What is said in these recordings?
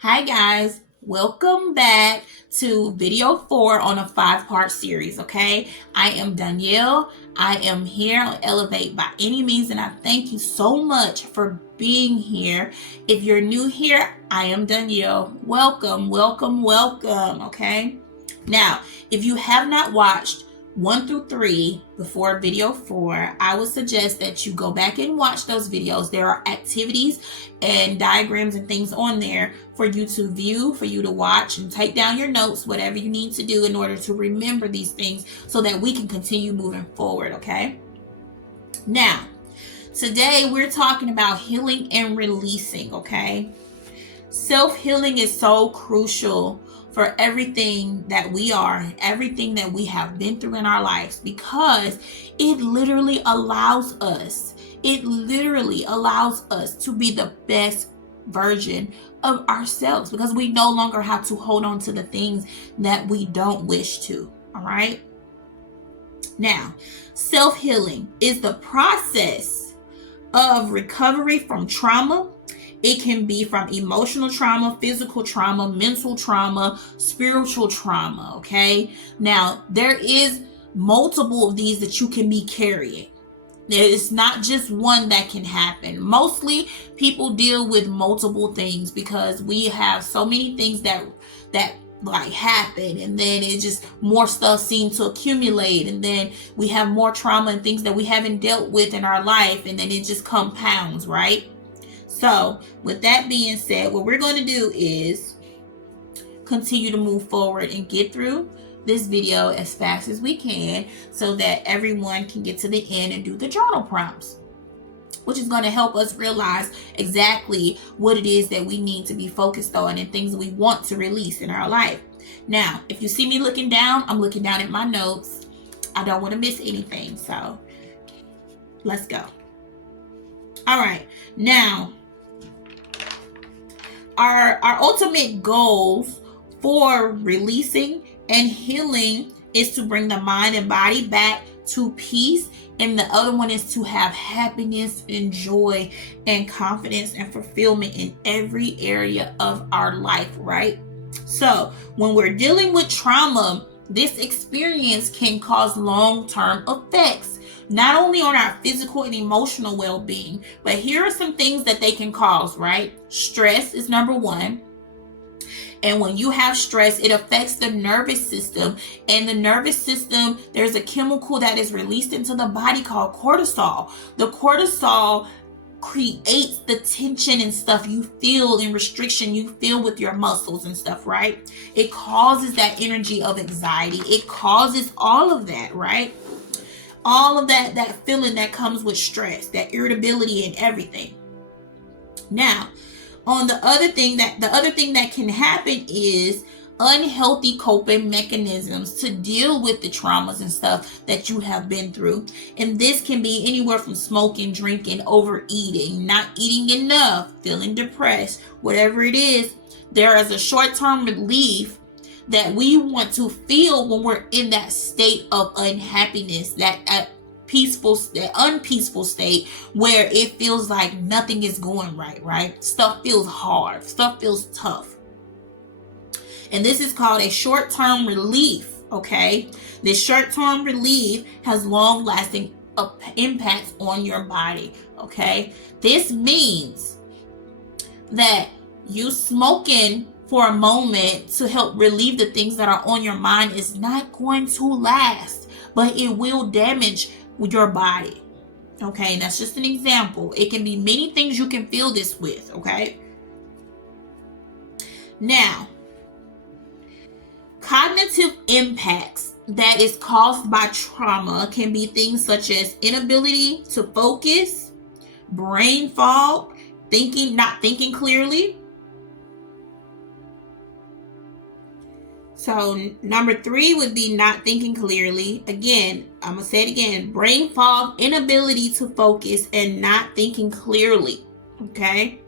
Hi guys, welcome back to video 4 on a 5-part series, okay? I am Danielle. I am here on Elevate by any means, and I thank you so much for being here. If you're new here, I am Danielle. Welcome, welcome, welcome, okay? Now, if you have not watched 1 through 3 before video 4, I would suggest that you go back and watch those videos. There are activities and diagrams and things on there for you to view, for you to watch, and take down your notes, whatever you need to do in order to remember these things so that we can continue moving forward, okay? Now, today we're talking about healing and releasing, okay? Self-healing is so crucial for everything that we are, everything that we have been through in our lives, because it literally allows us to be the best version of ourselves, because we no longer have to hold on to the things that we don't wish to. All right. Now, self-healing is the process of recovery from trauma. It can be from emotional trauma, physical trauma, mental trauma, spiritual trauma, okay? Now, there is multiple of these that you can be carrying. It's not just one that can happen. Mostly people deal with multiple things because we have so many things that like happen, and then it just more stuff seems to accumulate, and then we have more trauma and things that we haven't dealt with in our life, and then it just compounds, right? So with that being said, what we're going to do is continue to move forward and get through this video as fast as we can so that everyone can get to the end and do the journal prompts, which is going to help us realize exactly what it is that we need to be focused on and things we want to release in our life. Now, if you see me looking down, I'm looking down at my notes. I don't want to miss anything. So let's go. All right. Now, our ultimate goals for releasing and healing is to bring the mind and body back to peace, and the other one is to have happiness and joy and confidence and fulfillment in every area of our life, right? So when we're dealing with trauma, this experience can cause long-term effects, not only on our physical and emotional well-being, but here are some things that they can cause, right? Stress is number one. And when you have stress, it affects the nervous system. And the nervous system, there's a chemical that is released into the body called cortisol. The cortisol creates the tension and stuff you feel and restriction you feel with your muscles and stuff, right? It causes that energy of anxiety. It causes all of that, right? All of that feeling that comes with stress, that irritability and everything. Now, on the other thing that can happen is unhealthy coping mechanisms to deal with the traumas and stuff that you have been through. And this can be anywhere from smoking, drinking, overeating, not eating enough, feeling depressed, whatever it is. There is a short-term relief that we want to feel when we're in that state of unhappiness, that unpeaceful state where it feels like nothing is going right? Stuff feels hard, stuff feels tough. And this is called a short-term relief, okay? This short-term relief has long-lasting impacts on your body, okay? This means that you smoking for a moment to help relieve the things that are on your mind is not going to last, but it will damage your body, okay? And that's just an example. It can be many things you can feel this with, okay? Now, cognitive impacts that is caused by trauma can be things such as inability to focus, brain fog, not thinking clearly. So number 3 would be not thinking clearly. Again, I'm going to say it again. Brain fog, inability to focus, and not thinking clearly. Okay?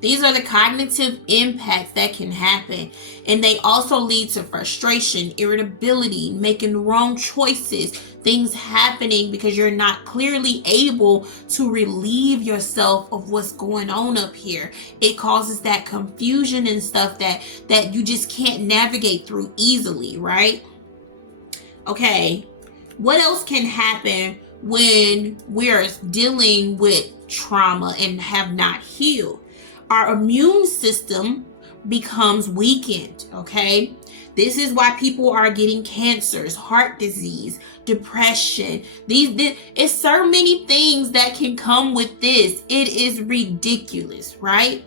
These are the cognitive impacts that can happen. And they also lead to frustration, irritability, making the wrong choices, things happening because you're not clearly able to relieve yourself of what's going on up here. It causes that confusion and stuff that you just can't navigate through easily, right? Okay, what else can happen when we're dealing with trauma and have not healed? Our immune system becomes weakened, okay? This is why people are getting cancers, heart disease, depression. It's so many things that can come with this. It is ridiculous, right?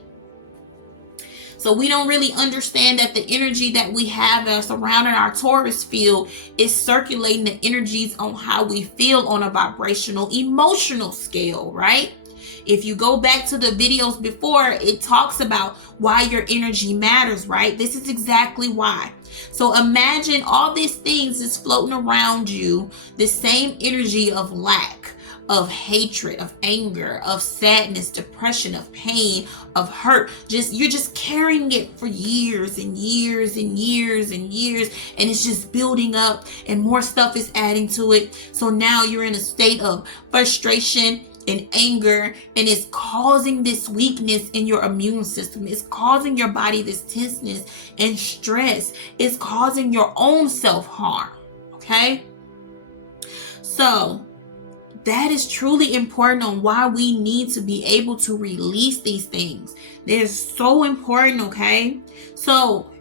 So we don't really understand that the energy that we have surrounding our Taurus field is circulating the energies on how we feel on a vibrational, emotional scale, right? If you go back to the videos before, it talks about why your energy matters, right? This is exactly why. So imagine all these things is floating around you, the same energy of lack, of hatred, of anger, of sadness, depression, of pain, of hurt. You're just carrying it for years and years and years and years, and it's just building up and more stuff is adding to it. So now you're in a state of frustration and anger, and it's causing this weakness in your immune system. It's causing your body this tenseness and stress. It's causing your own self-harm, okay? So that is truly important on why we need to be able to release these things. They're so important, okay? So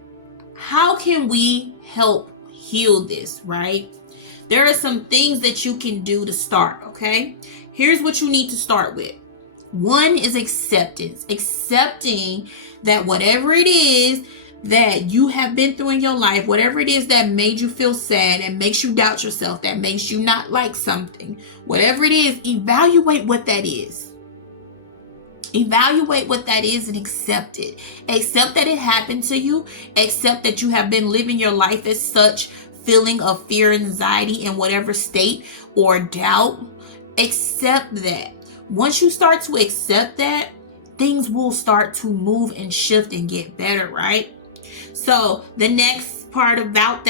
how can we help heal this, right? There are some things that you can do to start, okay? Here's what you need to start with. One is acceptance. Accepting that whatever it is that you have been through in your life, whatever it is that made you feel sad and makes you doubt yourself, that makes you not like something, whatever it is, evaluate what that is. Evaluate what that is and accept it. Accept that it happened to you. Accept that you have been living your life as such, feeling of fear and anxiety in whatever state or doubt. Accept that. Once you start to accept that, things will start to move and shift and get better, right? So the next part about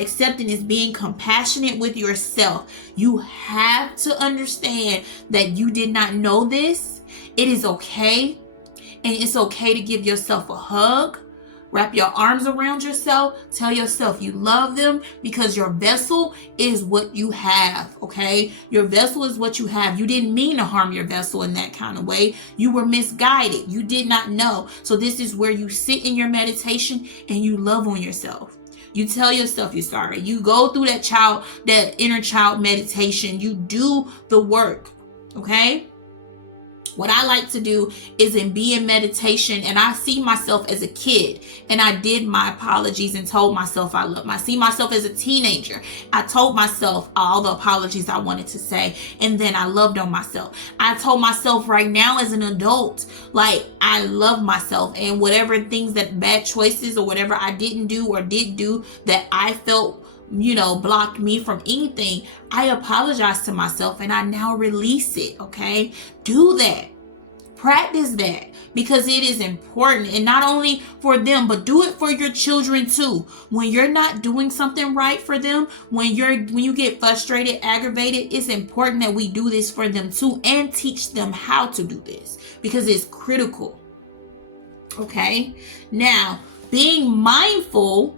accepting is being compassionate with yourself. You have to understand that you did not know this. It is okay. And it's okay to give yourself a hug. Wrap your arms around yourself. Tell yourself you love them, because your vessel is what you have, okay? Your vessel is what you have. You didn't mean to harm your vessel in that kind of way. You were misguided. You did not know. So this is where you sit in your meditation and you love on yourself. You tell yourself you're sorry. You go through that inner child meditation. You do the work, okay? What I like to do is be in meditation, and I see myself as a kid, and I did my apologies and told myself I love. I see myself as a teenager. I told myself all the apologies I wanted to say, and then I loved on myself. I told myself right now as an adult, like, I love myself, and whatever things that bad choices or whatever I didn't do or did do that I felt blocked me from anything, I apologize to myself and I now release it, okay? Do that. Practice that, because it is important, and not only for them, but do it for your children too. When you're not doing something right for them, when you get frustrated, aggravated, it's important that we do this for them too, and teach them how to do this, because it's critical. Okay? Now, being mindful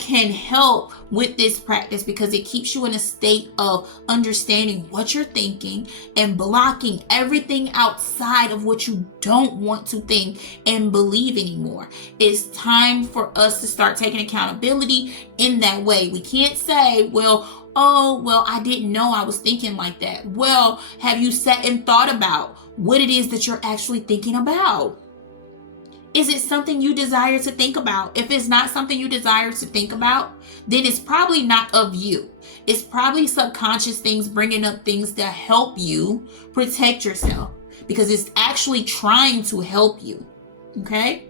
can help with this practice, because it keeps you in a state of understanding what you're thinking and blocking everything outside of what you don't want to think and believe anymore. It's time for us to start taking accountability in that way. We can't say, I didn't know I was thinking like that. Well, have you sat and thought about what it is that you're actually thinking about? Is it something you desire to think about? If it's not something you desire to think about, then it's probably not of you. It's probably subconscious things bringing up things that help you protect yourself, because it's actually trying to help you. Okay?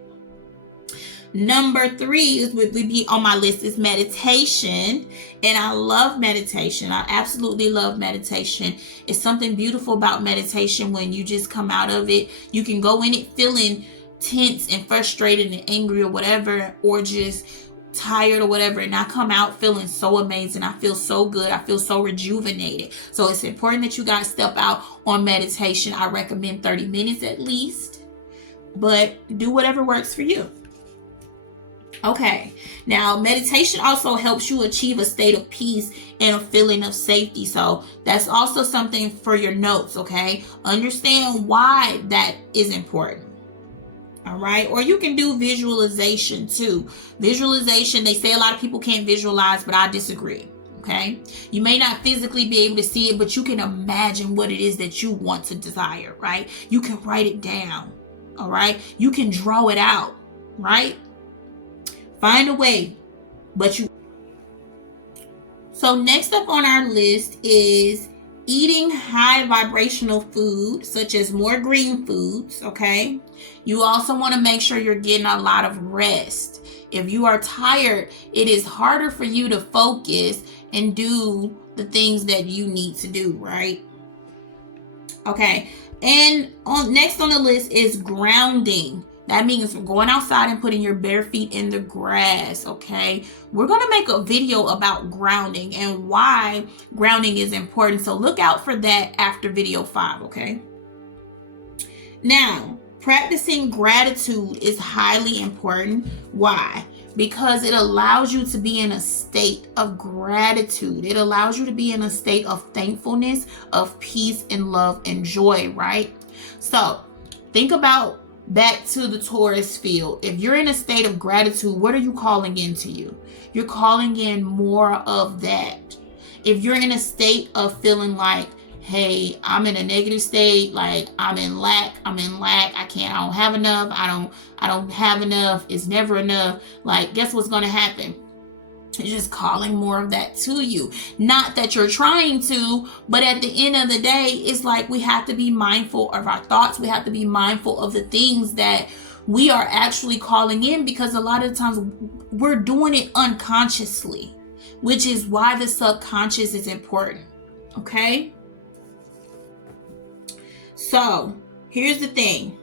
Number 3 would be on my list is meditation. And I love meditation. I absolutely love meditation. It's something beautiful about meditation. When you just come out of it, you can go in it feeling tense and frustrated and angry or whatever, or just tired or whatever, and I come out feeling so amazing. I feel so good. I feel so rejuvenated. So it's important that you guys step out on meditation. I recommend 30 minutes at least, but do whatever works for you. Okay, now meditation also helps you achieve a state of peace and a feeling of safety. So that's also something for your notes, okay? Understand why that is important. All right, or you can do visualization too. Visualization, they say a lot of people can't visualize, but I disagree. Okay, you may not physically be able to see it, but you can imagine what it is that you want to desire, right? You can write it down. All right, you can draw it out, right? Find a way, but you. So next up on our list is eating high vibrational food, such as more green foods, okay? You also want to make sure you're getting a lot of rest. If you are tired, it is harder for you to focus and do the things that you need to do, right? Okay, and next on the list is grounding. That means going outside and putting your bare feet in the grass, okay? We're going to make a video about grounding and why grounding is important. So look out for that after video 5, okay? Now, practicing gratitude is highly important. Why? Because it allows you to be in a state of gratitude. It allows you to be in a state of thankfulness, of peace and love and joy, right? So think about back to the Taurus field. If you're in a state of gratitude, what are you calling into you? You're calling in more of that. If you're in a state of feeling like, hey, I'm in a negative state, like I'm in lack, I don't have enough, I don't have enough, it's never enough, like guess what's gonna happen? It's just calling more of that to you. Not that you're trying to, but at the end of the day, it's like we have to be mindful of our thoughts. We have to be mindful of the things that we are actually calling in, because a lot of times we're doing it unconsciously, which is why the subconscious is important. Okay? So here's the thing.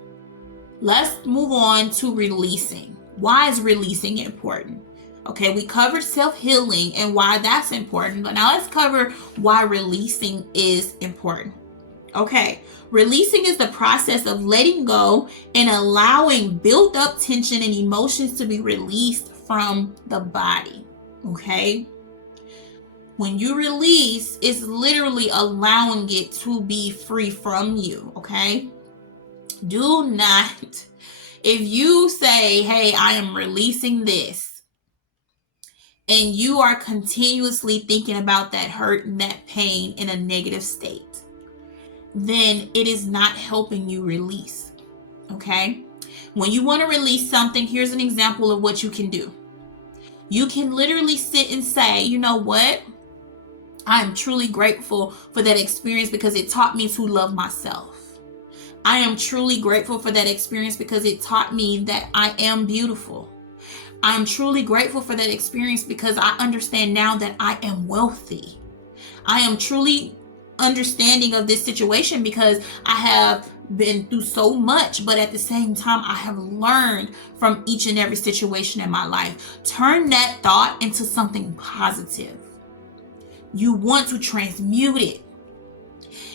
Let's move on to releasing. Why is releasing important? Okay, we covered self-healing and why that's important, but now let's cover why releasing is important. Okay, releasing is the process of letting go and allowing built up tension and emotions to be released from the body. Okay, when you release, it's literally allowing it to be free from you. Okay, do not, if you say, hey, I am releasing this, and you are continuously thinking about that hurt and that pain in a negative state, then it is not helping you release. Okay? When you want to release something, here's an example of what you can do. You can literally sit and say, you know what? I am truly grateful for that experience because it taught me to love myself. I am truly grateful for that experience because it taught me that I am beautiful. I'm truly grateful for that experience because I understand now that I am wealthy. I am truly understanding of this situation because I have been through so much, but at the same time, I have learned from each and every situation in my life. Turn that thought into something positive. You want to transmute it.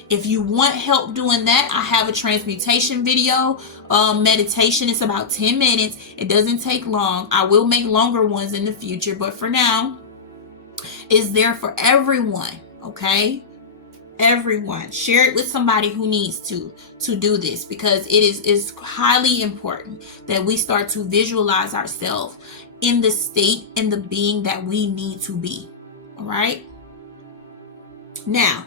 If you want help doing that, I have a transmutation video, meditation. It's about 10 minutes. It doesn't take long. I will make longer ones in the future, but for now, it's there for everyone, okay? Everyone. Share it with somebody who needs to do this, because it is highly important that we start to visualize ourselves in the state and the being that we need to be, all right? Now,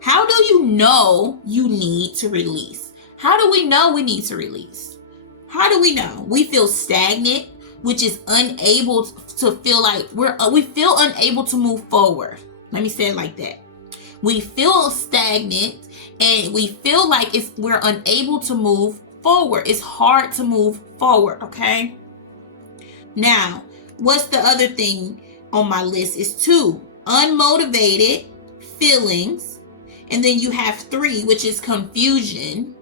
how do you know you need to release? How do we know we need to release? How do we know? We feel stagnant, which is unable to feel like we feel unable to move forward. Let me say it like that. We feel stagnant and we feel like we're unable to move forward. It's hard to move forward, okay? Now, what's the other thing on my list is 2, unmotivated feelings. And then you have 3, which is confusion.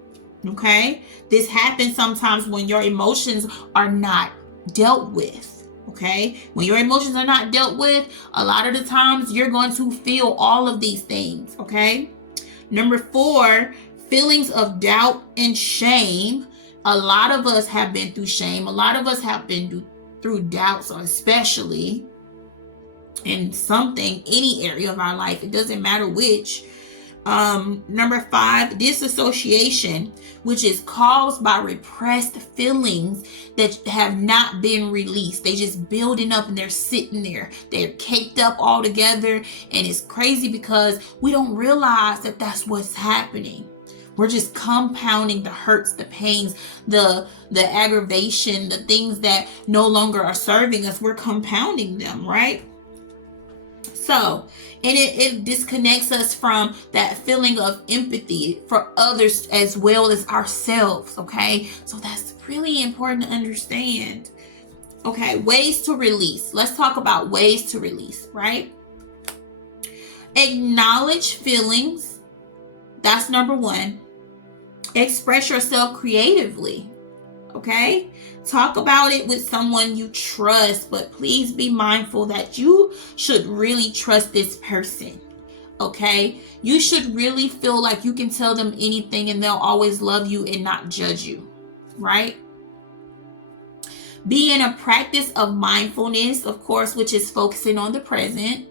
Okay? This happens sometimes when your emotions are not dealt with. Okay? When your emotions are not dealt with, a lot of the times you're going to feel all of these things. Okay? Number 4, feelings of doubt and shame. A lot of us have been through shame. A lot of us have been through doubts, especially in something, any area of our life. It doesn't matter which. Number 5, disassociation, which is caused by repressed feelings that have not been released. They just building up and they're sitting there. They're caked up all together. And it's crazy because we don't realize that that's what's happening. We're just compounding the hurts, the pains, the aggravation, the things that no longer are serving us. We're compounding them, right? So, and it disconnects us from that feeling of empathy for others as well as ourselves, okay? So that's really important to understand. Okay, ways to release. Let's talk about ways to release, right? Acknowledge feelings. That's number 1. Express yourself creatively, okay? Talk about it with someone you trust, but please be mindful that you should really trust this person, okay? You should really feel like you can tell them anything and they'll always love you and not judge you, right? Be in a practice of mindfulness, of course, which is focusing on the present.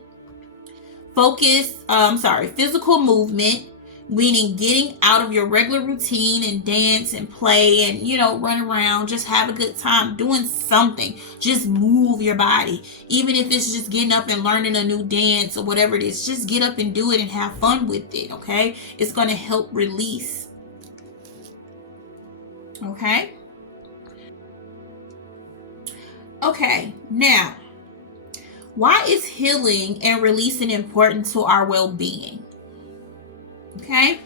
Physical movement, meaning getting out of your regular routine and dance and play and, run around, just have a good time doing something. Just move your body. Even if it's just getting up and learning a new dance or whatever it is, just get up and do it and have fun with it, okay? It's going to help release. Okay? Okay, now, why is healing and releasing important to our well-being? Okay,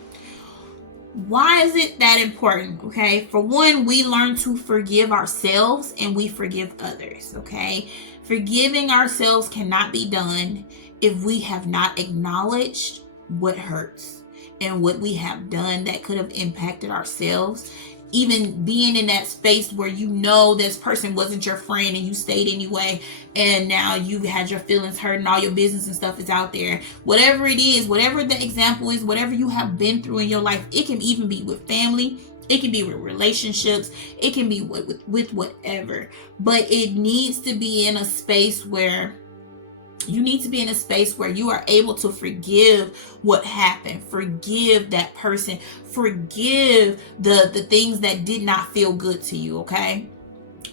why is it that important? Okay, for one, we learn to forgive ourselves and we forgive others. Okay, forgiving ourselves cannot be done if we have not acknowledged what hurts and what we have done that could have impacted ourselves. Even being in that space where this person wasn't your friend and you stayed anyway, and now you've had your feelings hurt and all your business and stuff is out there. Whatever it is, whatever the example is, whatever you have been through in your life, it can even be with family, it can be with relationships, it can be with whatever. But it needs to be in a space where you are able to forgive what happened, forgive that person, forgive the things that did not feel good to you, okay?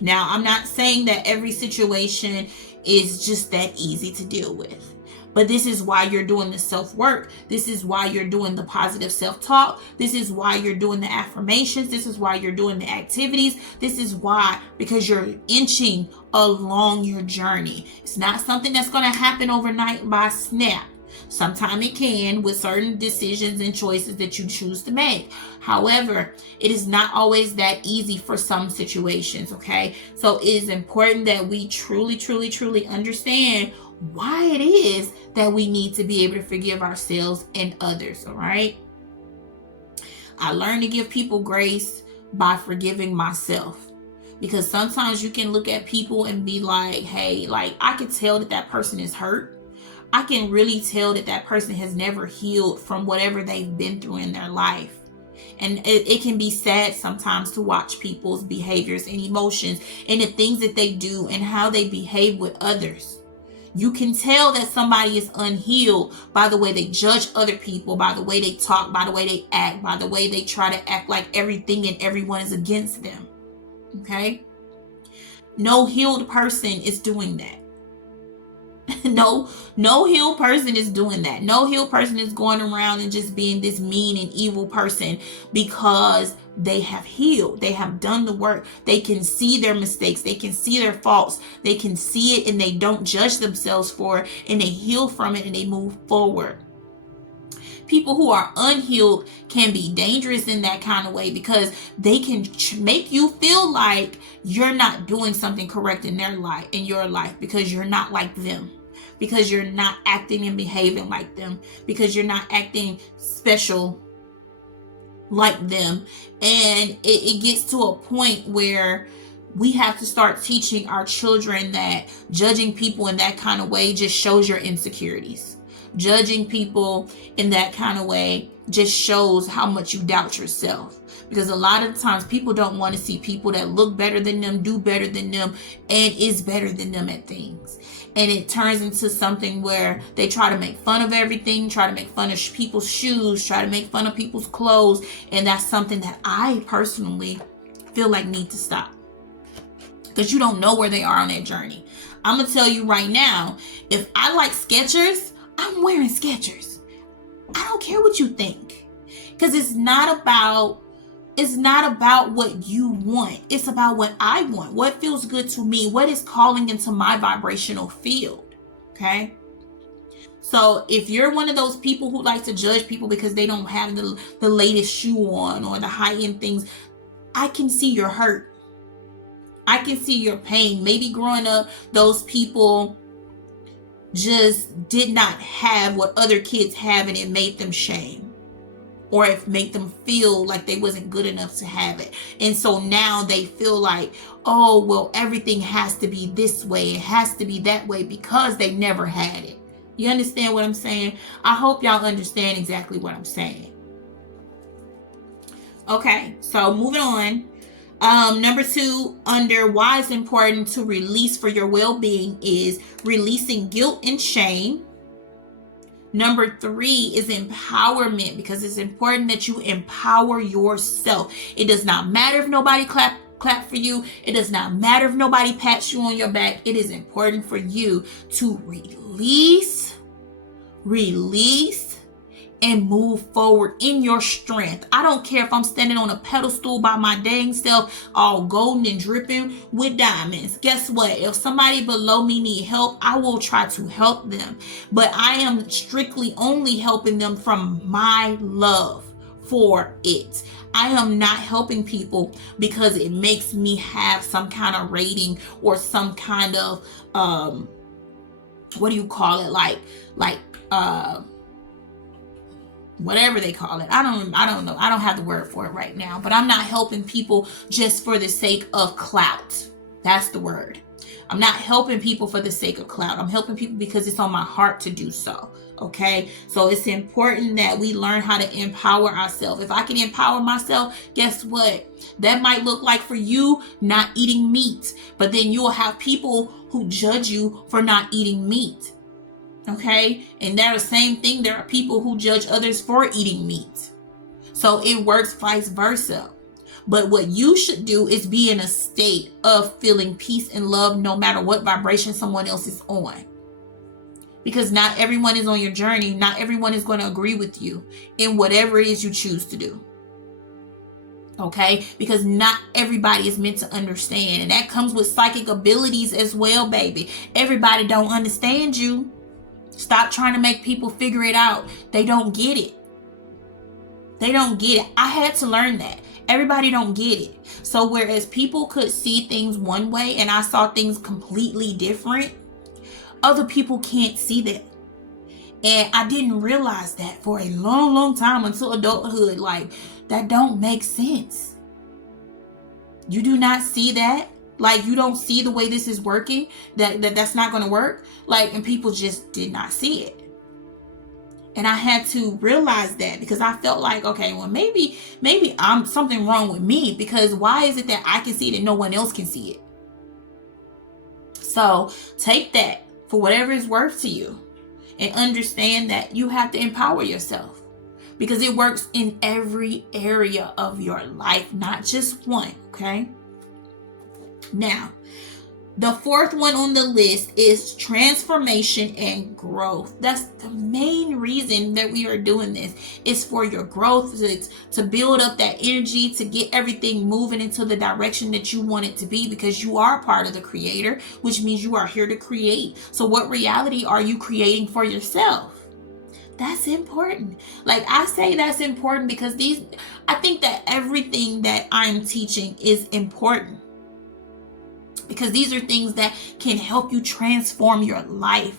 Now, I'm not saying that every situation is just that easy to deal with. But this is why you're doing the self-work. This is why you're doing the positive self-talk. This is why you're doing the affirmations. This is why you're doing the activities. This is why, because you're inching along your journey. It's not something that's going to happen overnight by snap. Sometimes it can with certain decisions and choices that you choose to make. However, it is not always that easy for some situations, okay? So it is important that we truly, truly, truly understand why it is that we need to be able to forgive ourselves and others, all right? I learned to give people grace by forgiving myself. Because sometimes you can look at people and be like, hey, I can tell that person is hurt. I can really tell that person has never healed from whatever they've been through in their life. And it can be sad sometimes to watch people's behaviors and emotions and the things that they do and how they behave with others. You can tell that somebody is unhealed by the way they judge other people, by the way they talk, by the way they act, by the way they try to act like everything and everyone is against them. Okay? No healed person is doing that. No healed person is doing that. No healed person is going around and just being this mean and evil person because they have healed. They have done the work. They can see their mistakes. They can see their faults. They can see it and they don't judge themselves for it, and they heal from it and they move forward. People who are unhealed can be dangerous in that kind of way, because they can make you feel like you're not doing something correct in your life, because you're not like them, because you're not acting and behaving like them, because you're not acting special like them. And it gets to a point where we have to start teaching our children that judging people in that kind of way just shows your insecurities. Judging people in that kind of way just shows how much you doubt yourself. Because a lot of times people don't want to see people that look better than them, do better than them, and is better than them at things. And it turns into something where they try to make fun of everything, try to make fun of people's shoes, try to make fun of people's clothes. And that's something that I personally feel like need to stop. Because you don't know where they are on that journey. I'm going to tell you right now, if I like Skechers, I'm wearing Skechers. I don't care what you think. Because it's not about what you want. It's about what I want. What feels good to me. What is calling into my vibrational field. Okay? So if you're one of those people who like to judge people because they don't have the latest shoe on or the high-end things, I can see your hurt. I can see your pain. Maybe growing up, those people just did not have what other kids have, and it made them shame, or it made them feel like they wasn't good enough to have it. And so now they feel like, oh, well, everything has to be this way. It has to be that way, because they never had it. You understand what I'm saying? I hope y'all understand exactly what I'm saying. Okay, so moving on. Number 2, under why it's important to release for your well-being, is releasing guilt and shame. Number 3 is empowerment, because it's important that you empower yourself. It does not matter if nobody clap for you. It does not matter if nobody pats you on your back. It is important for you to release, and move forward in your strength. I don't care if I'm standing on a pedestal by my dang self, all golden and dripping with diamonds. Guess what? If somebody below me need help, I will try to help them. But I am strictly only helping them from my love for it. I am not helping people because it makes me have some kind of rating or some kind of what do you call it? Like whatever they call it. I don't know. I don't have the word for it right now, but I'm not helping people just for the sake of clout. That's the word. I'm not helping people for the sake of clout. I'm helping people because it's on my heart to do so. Okay. So it's important that we learn how to empower ourselves. If I can empower myself, guess what? That might look like for you not eating meat, but then you will have people who judge you for not eating meat. Okay, and they're the same thing. There are people who judge others for eating meat. So it works vice versa. But what you should do is be in a state of feeling peace and love no matter what vibration someone else is on. Because not everyone is on your journey. Not everyone is going to agree with you in whatever it is you choose to do. Okay, because not everybody is meant to understand. And that comes with psychic abilities as well, baby. Everybody don't understand you. Stop trying to make people figure it out. They don't get it. They don't get it. I had to learn that. Everybody don't get it. So whereas people could see things one way and I saw things completely different, other people can't see that. And I didn't realize that for a long, long time until adulthood. Like, that don't make sense. You do not see that. Like, you don't see the way this is working, that's not going to work. Like, and people just did not see it. And I had to realize that, because I felt like, okay, well, maybe I'm something wrong with me, because why is it that I can see it and no one else can see it? So take that for whatever it's worth to you, and understand that you have to empower yourself, because it works in every area of your life, not just one. Okay. Now, the 4th one on the list is transformation and growth. That's the main reason that we are doing this, is for your growth, to build up that energy, to get everything moving into the direction that you want it to be, because you are part of the creator, which means you are here to create. So what reality are you creating for yourself? That's important. Like I say, that's important because I think that everything that I'm teaching is important, because these are things that can help you transform your life,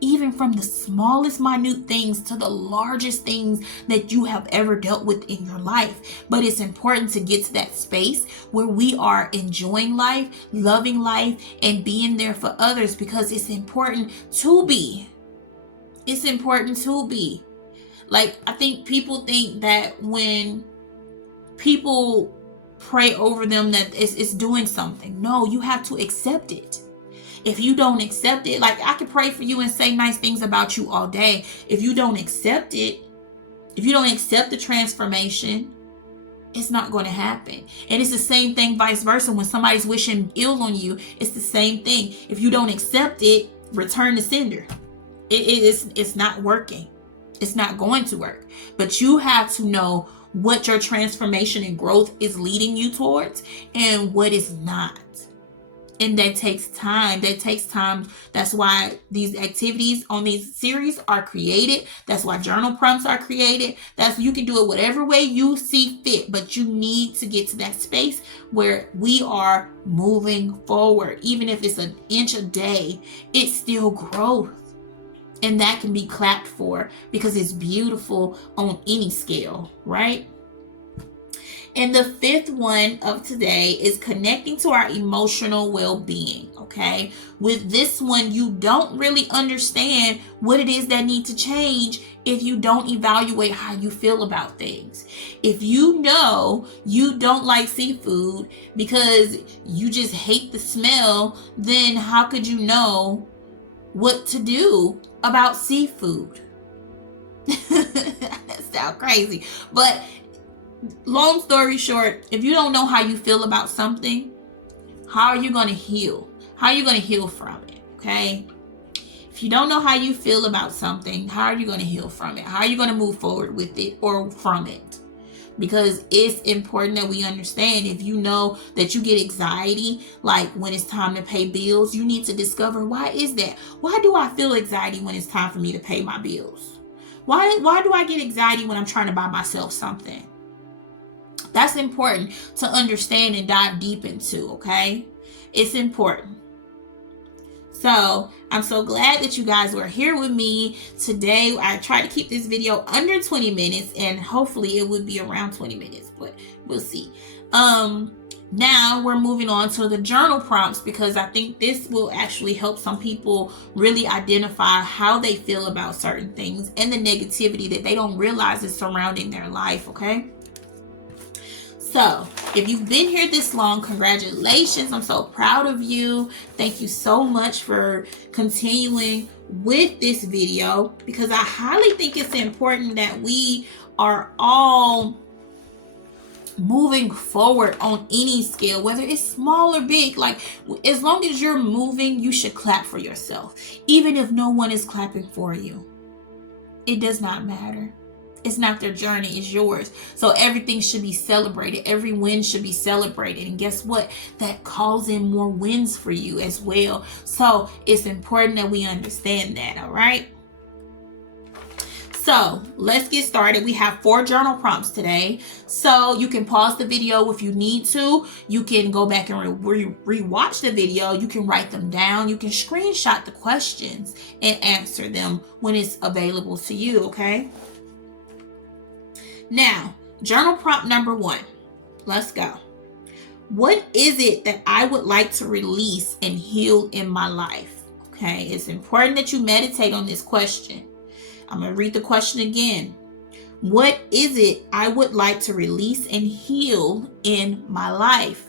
even from the smallest minute things to the largest things that you have ever dealt with in your life. But it's important to get to that space where we are enjoying life, loving life, and being there for others, because it's important to be. It's important to be. Like, I think people think that when people pray over them that it's doing something. No, you have to accept it. If you don't accept it, like I could pray for you and say nice things about you all day. If you don't accept it, if you don't accept the transformation, it's not going to happen. And it's the same thing vice versa. When somebody's wishing ill on you, it's the same thing. If you don't accept it, return the sender. It's not working. It's not going to work. But you have to know what your transformation and growth is leading you towards and what is not. And that takes time. That's why these activities on these series are created. That's why journal prompts are created. You can do it whatever way you see fit, but you need to get to that space where we are moving forward. Even if it's an inch a day, it's still growth. And that can be clapped for because it's beautiful on any scale, right? And the fifth one of today is connecting to our emotional well-being, okay? With this one, you don't really understand what it is that needs to change if you don't evaluate how you feel about things. If you know you don't like seafood because you just hate the smell, then how could you know what to do about seafood? That sounds crazy. But long story short, if you don't know how you feel about something, how are you going to heal? How are you going to heal from it? Okay? If you don't know how you feel about something, how are you going to heal from it? How are you going to move forward with it or from it? Because it's important that we understand, if you know that you get anxiety, like when it's time to pay bills, you need to discover, why is that? Why do I feel anxiety when it's time for me to pay my bills? Why do I get anxiety when I'm trying to buy myself something? That's important to understand and dive deep into, okay? It's important. So I'm so glad that you guys were here with me today. I tried to keep this video under 20 minutes and hopefully it would be around 20 minutes, but we'll see. Now we're moving on to the journal prompts, because I think this will actually help some people really identify how they feel about certain things and the negativity that they don't realize is surrounding their life, okay? So if you've been here this long, congratulations. I'm so proud of you. Thank you so much for continuing with this video, because I highly think it's important that we are all moving forward on any scale, whether it's small or big. Like, as long as you're moving, you should clap for yourself. Even if no one is clapping for you, it does not matter. It's not their journey, it's yours. So everything should be celebrated. Every win should be celebrated. And guess what? That calls in more wins for you as well. So it's important that we understand that, all right? So let's get started. We have 4 journal prompts today. So you can pause the video if you need to. You can go back and re-watch the video. You can write them down. You can screenshot the questions and answer them when it's available to you, okay? Now, journal prompt number 1. Let's go. What is it that I would like to release and heal in my life? Okay, it's important that you meditate on this question. I'm going to read the question again. What is it I would like to release and heal in my life?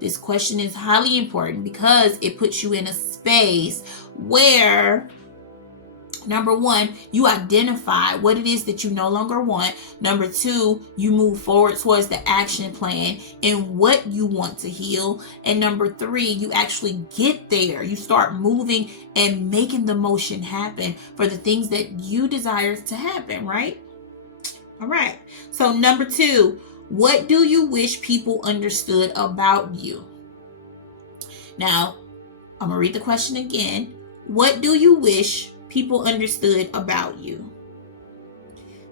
This question is highly important because it puts you in a space where, number 1, you identify what it is that you no longer want. Number 2, you move forward towards the action plan and what you want to heal. And number 3, you actually get there. You start moving and making the motion happen for the things that you desire to happen, right? All right. So number 2, what do you wish people understood about you? Now, I'm going to read the question again. What do you wish people understood about you?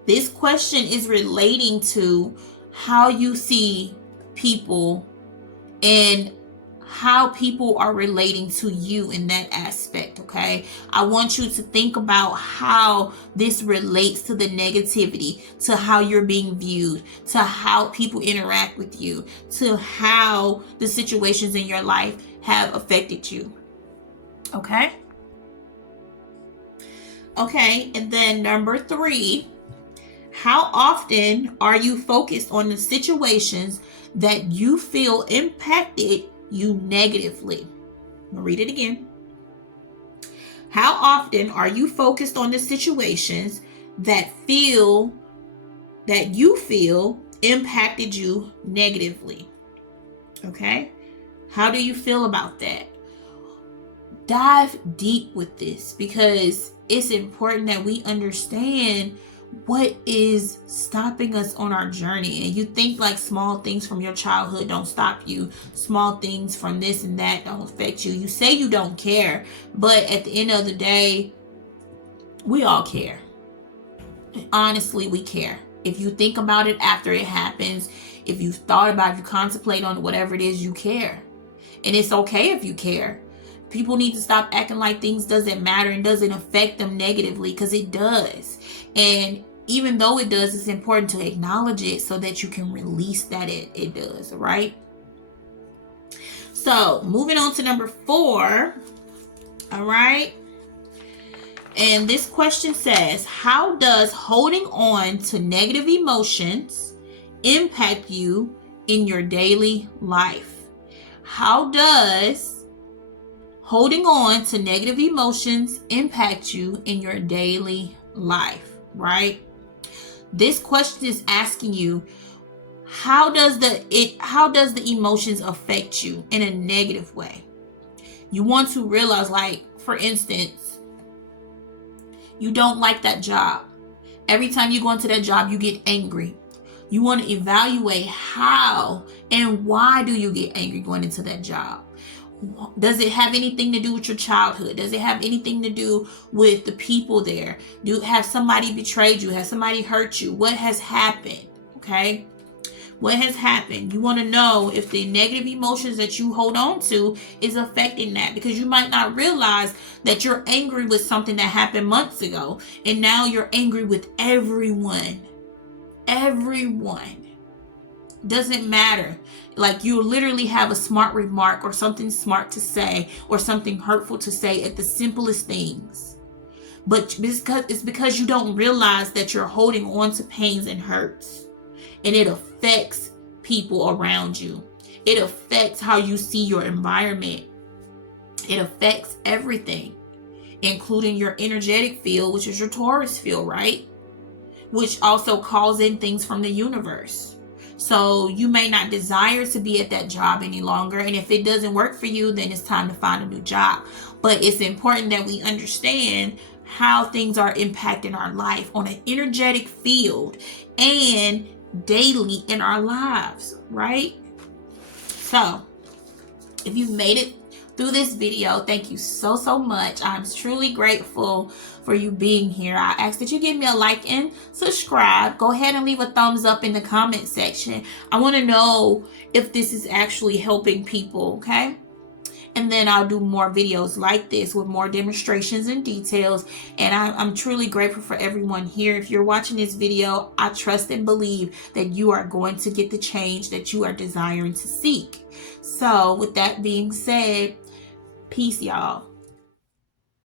This question is relating to how you see people and how people are relating to you in that aspect, okay? I want you to think about how this relates to the negativity, to how you're being viewed, to how people interact with you, to how the situations in your life have affected you, okay? Okay, and then number 3, how often are you focused on the situations that you feel impacted you negatively? I'll read it again. How often are you focused on the situations that you feel impacted you negatively? Okay? How do you feel about that? Dive deep with this, because it's important that we understand what is stopping us on our journey. And you think like small things from your childhood don't stop you, small things from this and that don't affect you. You say you don't care, but at the end of the day, we all care. Honestly, we care. If you think about it after it happens, if you've thought about it, if you contemplate on whatever it is, you care. And it's okay if you care. People need to stop acting like things doesn't matter and doesn't affect them negatively, because it does. And even though it does, it's important to acknowledge it so that you can release that it does, right? So moving on to number 4. All right. And this question says, how does holding on to negative emotions impact you in your daily life? How does holding on to negative emotions impact you in your daily life, right? This question is asking you, how does the emotions affect you in a negative way? You want to realize, like, for instance, you don't like that job. Every time you go into that job, you get angry. You want to evaluate how and why do you get angry going into that job? Does it have anything to do with your childhood? Does it have anything to do with the people there? Have somebody betrayed you? Has somebody hurt you? What has happened? Okay? What has happened? You want to know if the negative emotions that you hold on to is affecting that, because you might not realize that you're angry with something that happened months ago, and now you're angry with everyone. Everyone. Doesn't matter. Like, you literally have a smart remark or something smart to say or something hurtful to say at the simplest things. But it's because you don't realize that you're holding on to pains and hurts. And it affects people around you. It affects how you see your environment. It affects everything, including your energetic field, which is your Taurus field, right? Which also calls in things from the universe. So you may not desire to be at that job any longer. And if it doesn't work for you, then it's time to find a new job. But it's important that we understand how things are impacting our life on an energetic field and daily in our lives, right? So if you've made it through this video, thank you so much. I'm truly grateful for you being here. I ask that you give me a like and subscribe. Go ahead and leave a thumbs up in the comment section. I want to know if this is actually helping people, okay? And then I'll do more videos like this with more demonstrations and details. And I'm truly grateful for everyone here. If you're watching this video, I trust and believe that you are going to get the change that you are desiring to seek. So with that being said, peace, y'all.